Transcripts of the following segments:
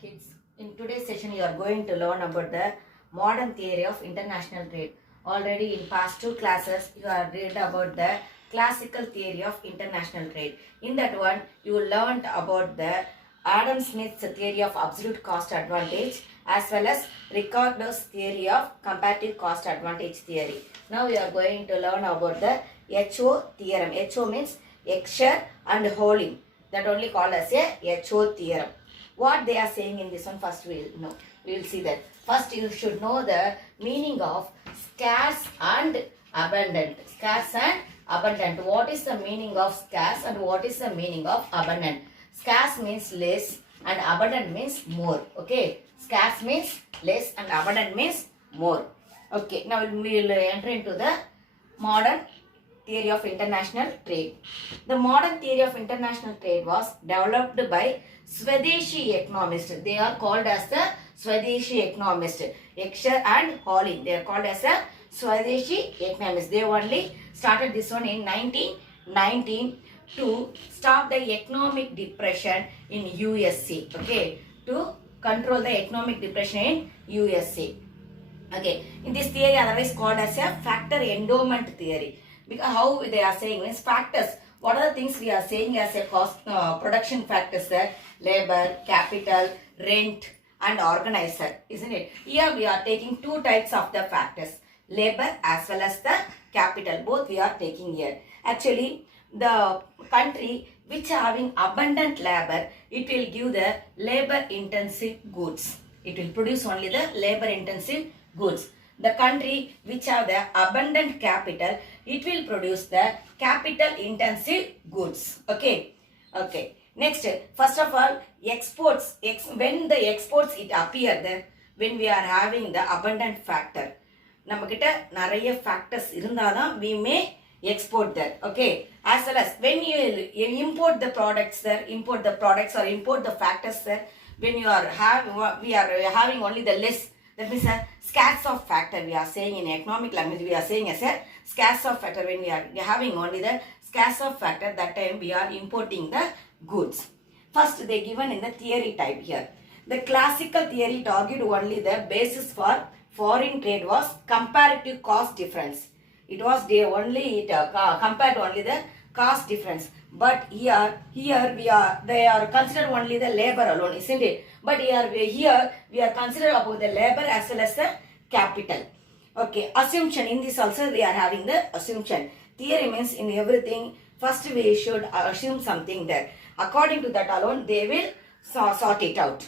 kids. In today's session, you are going to learn about the modern theory of international trade. Already in past two classes, you have read about the classical theory of international trade. In that one, you learned about the Adam Smith's theory of absolute cost advantage as well as Ricardo's theory of comparative cost advantage theory. Now we are going to learn about the HO theorem. HO means Heckscher and Holling. That only called as a HO theorem. What they are saying in this one, first we will see that. First you should know the meaning of scarce and abundant. Scarce and abundant. What is the meaning of scarce and what is the meaning of abundant? Scarce means less and abundant means more. Okay. Scarce means less and abundant means more. Okay. Now we will enter into the modern theory of international trade. The modern theory of international trade was developed by Swadeshi economists. They are called as the Swadeshi economists. Heckscher and Holling. They are called as the Swadeshi economists. They only started this one in 1919 to stop the economic depression in USA. Okay, to control the economic depression in USA. Okay, in this theory otherwise called as a factor endowment theory. Because how they are saying is factors. What are the things we are saying as a cost production factors there? Labor, capital, rent and organizer, isn't it? Here we are taking two types of the factors. Labor as well as the capital. Both we are taking here. Actually, the country which having abundant labor, it will give the labor intensive goods. It will produce only the labor intensive goods. The country which have the abundant capital, it will produce the capital intensive goods. Okay. Okay. Next, first of all, exports. When the exports it appear there, when we are having the abundant factor, நம்மகிட்ட நிறைய factors இருந்தாதான் we may export there. Okay. As well as when you import the products there, import the products or import the factors there, when you are we are having only the less. That means a scarce of factor. We are saying in economic language, we are saying as a scarce of factor. When we are having only the scarce of factor, that time we are importing the goods. First, they given in the theory type here. The classical theory argued only the basis for foreign trade was comparative cost difference. It was only compared to only the cost difference. But here they are considered only the labor alone, isn't it? But here we are considered about the labor as well as the capital. Okay, assumption. In this also we are having the assumption. Theory means in everything, first we should assume something there. According to that alone, they will sort it out.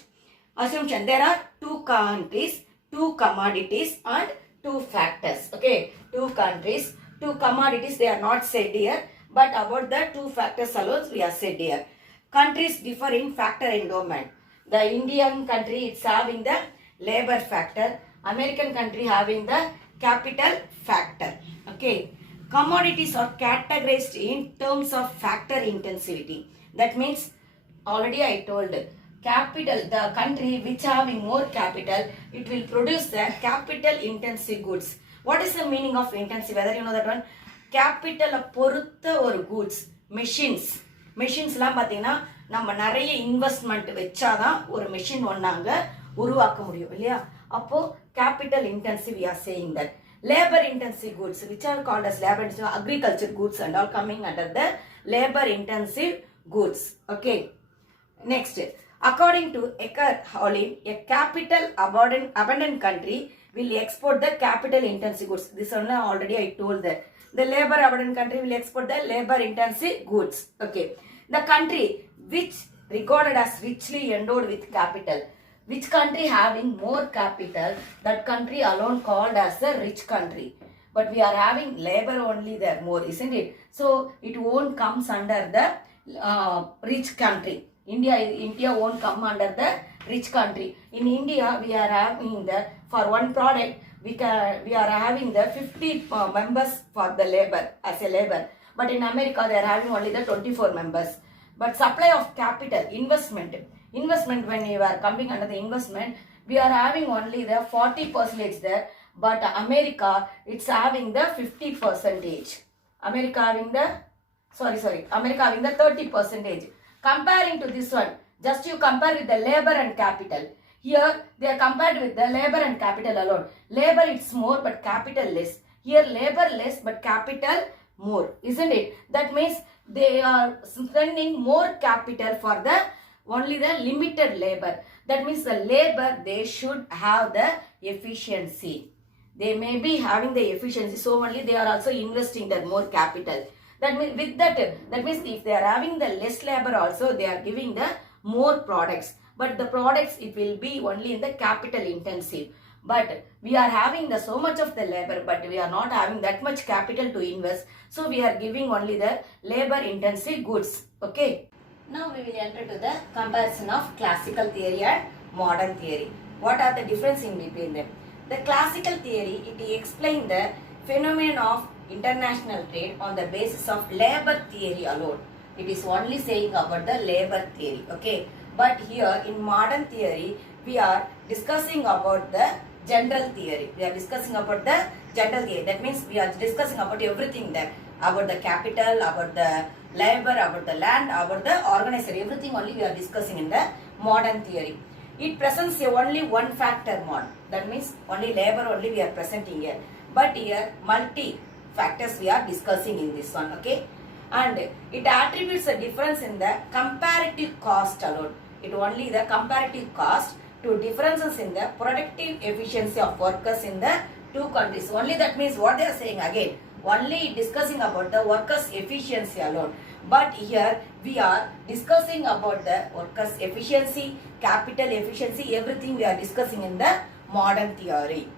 Assumption. There are two countries, two commodities and two factors. Okay, two countries, two commodities, they are not said here. But about the two factors alone, we are said here. Countries differ in factor endowment. The Indian country is having the labor factor. American country having the capital factor. Okay. Commodities are categorized in terms of factor intensivity. That means, already I told, capital, the country which having more capital, it will produce the capital intensive goods. What is the meaning of intensive? Whether you know that one? Capital பொறுத்த ஒரு goods, மெஷின்ஸ்லாம் பார்த்தீங்கன்னா நம்ம நிறைய investment வச்சாதான் ஒரு machine ஒன்னாங்க உருவாக்க முடியும் இல்லையா? அப்போ capital intensive we are saying that. Labor intensive goods which are called as labor intensive agriculture goods and all coming under the labor intensive goods. Okay. Next, according to Heckscher-Holling, a capital abundant country will export the capital intensive goods. This one already I told that. The labor abundant country will export the labor intensive goods. Okay. The country which regarded as richly endowed with capital. Which country having more capital, that country alone called as the rich country. But we are having labor only there more, isn't it? So it won't comes under the rich country. India won't come under the rich country. In India, we are having the, for one product, we are having the 50 members for the labor, as a labor. But in America, they are having only the 24 members. But supply of capital, investment, when you are coming under the investment, we are having only the 40% there. But America, it's having the 50%. America having the 30%. Comparing to this one, Just you compare with the labor and capital. Here they are compared with the labor and capital alone. Labor it's more but capital less. Here labor less but capital more, isn't it? That means they are spending more capital for the only the limited labor. That means the labor they should have the efficiency. They may be having the efficiency, so only they are also investing that more capital. That means with that means if they are having the less labor also, they are giving the more products. But the products it will be only in the capital intensive. But we are having the so much of the labor, but we are not having that much capital to invest. So we are giving only the labor intensive goods. Okay. Now we will enter to the comparison of classical theory and modern theory. What are the difference in between them? The classical theory, it explains the phenomenon of international trade on the basis of labor theory alone. It is only saying about the labor theory, okay. But here in modern theory, we are discussing about the general theory. We are discussing about the general theory. That means we are discussing about everything there. About the capital, about the labor, about the land, about the organizer. Everything only we are discussing in the modern theory. It presents only one factor mod. That means only labor only we are presenting here. But here multi factors we are discussing in this one, okay. And it attributes a difference in the comparative cost alone. It only the comparative cost to differences in the productive efficiency of workers in the two countries. Only that means what they are saying again. Only discussing about the workers' efficiency alone. But here we are discussing about the workers' efficiency, capital efficiency, everything we are discussing in the modern theory.